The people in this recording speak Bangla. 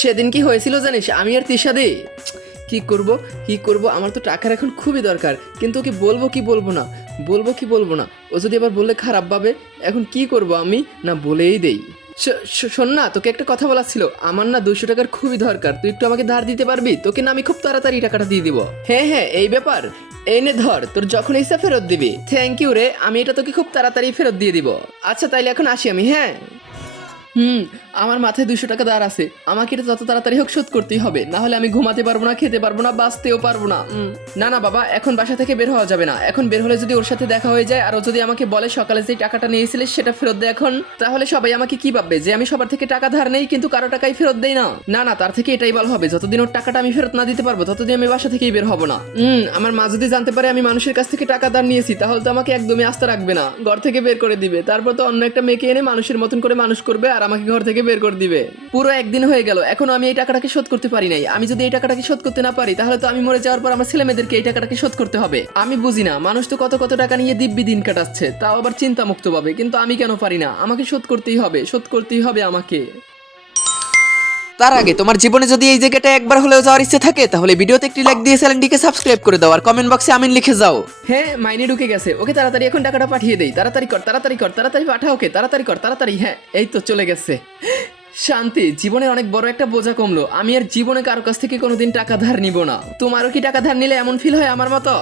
সেদিন কি হয়েছিল জানিস, আমি আর তিশাদি কি করব কি করব, আমার তো টাকার এখন খুবই দরকার, কিন্তু ওকে বলবো কি বলবো না, বলবো কি বলবো না, ও যদি আবার বললে খারাপ ভাবে, এখন কি করব আমি, না বলেই দেই। শোন না, তোকে একটা কথা বলা ছিল, আমার না 200 টাকার খুবই দরকার, তুই একটু আমাকে ধার দিতে পারবি? তোকে না আমি খুব তাড়াতাড়ি টাকাটা দিয়ে দিব। হ্যাঁ হ্যাঁ, এই ব্যাপার, এই নে ধর, তোর যখন ইচ্ছা ফেরত দিবি। থ্যাংক ইউ রে, আমি এটা তোকে খুব তাড়াতাড়ি ফেরত দিয়ে দিব। আচ্ছা তাইলে এখন আসি আমি, হ্যাঁ। আমার মাথায় 200 টাকা দাঁড় আছে, আমাকে এটা যত তাড়াতাড়ি হোক শোধ করতেই হবে, না হলে আমি ঘুমাতে পারবো না, খেতে পারবো না, বাঁচতেও পারবো না। না না বাবা, এখন বাসা থেকে বের হওয়া যাবে না, এখন বের হলে যদি ওর সাথে দেখা হয়ে যায় আর ও যদি আমাকে বলে সকালে যে টাকাটা নিয়েছিলিস সেটা ফেরত দে এখন, তাহলে সবাই আমাকে কি ভাববে, যে আমি সবার থেকে টাকা ধার নেই কিন্তু কারো টাকাই ফেরত দেই না। না না, তার থেকে এটাই ভালো হবে, যতদিন ওর টাকাটা আমি ফেরত না দিতে পারবো ততদিন আমি বাসা থেকেই বের হবো না। আমার মা যদি জানতে পারে আমি মানুষের কাছ থেকে টাকা ধার নিয়েছি, তাহলে তো আমাকে একদমই আস্থা রাখবে না, ঘর থেকে বের করে দিবে, তারপর তো অন্য একটা মেয়েকে এনে মানুষের মতন করে মানুষ করবে আর আমাকে ঘর থেকে বের করে দিবে। পুরো একদিন হয়ে গেল, এখনো আমি এই টাকাটাকে শোধ করতে পারি নাই। আমি যদি এই টাকাটাকে শোধ করতে না পারি, তাহলে তো আমি মরে যাওয়ার পর আমার ছেলে মেয়েদেরকে এই টাকাটাকে শোধ করতে হবে। আমি বুঝি না, মানুষ তো কত কত টাকা নিয়ে দিব্যি দিন কাটাচ্ছে, তাও আবার চিন্তা মুক্ত ভাবে, কিন্তু আমি কেন পারি না? আমাকে শোধ করতেই হবে, শোধ করতেই হবে আমাকে। তার আগে তোমার জীবনে যদি এই জায়গাটা একবার হলেও যাওয়ার ইচ্ছে থাকে, তাহলে ভিডিওতে একটি লাইক দিয়ে চ্যানেলটিকে সাবস্ক্রাইব করে দাও আর কমেন্ট বক্সে আমিন লিখে যাও। হ্যাঁ, মাইনে ঢুকে গেছে, ওকে তাড়াতাড়ি এখন টাকাটা পাঠিয়ে দেই, তাড়াতাড়ি কর, তাড়াতাড়ি কর, তাড়াতাড়ি পাঠা, ওকে তাড়াতাড়ি কর, তাড়াতাড়ি। হ্যাঁ, এই তো চলে গেছে। শান্তি, জীবনের অনেক বড় একটা বোঝা কমলো, আমি আর জীবনে কারো কাছ থেকে কোনোদিন টাকা ধার নিব না। তোমারও কি টাকা ধার নিলে এমন ফিল হয় আমার মতো?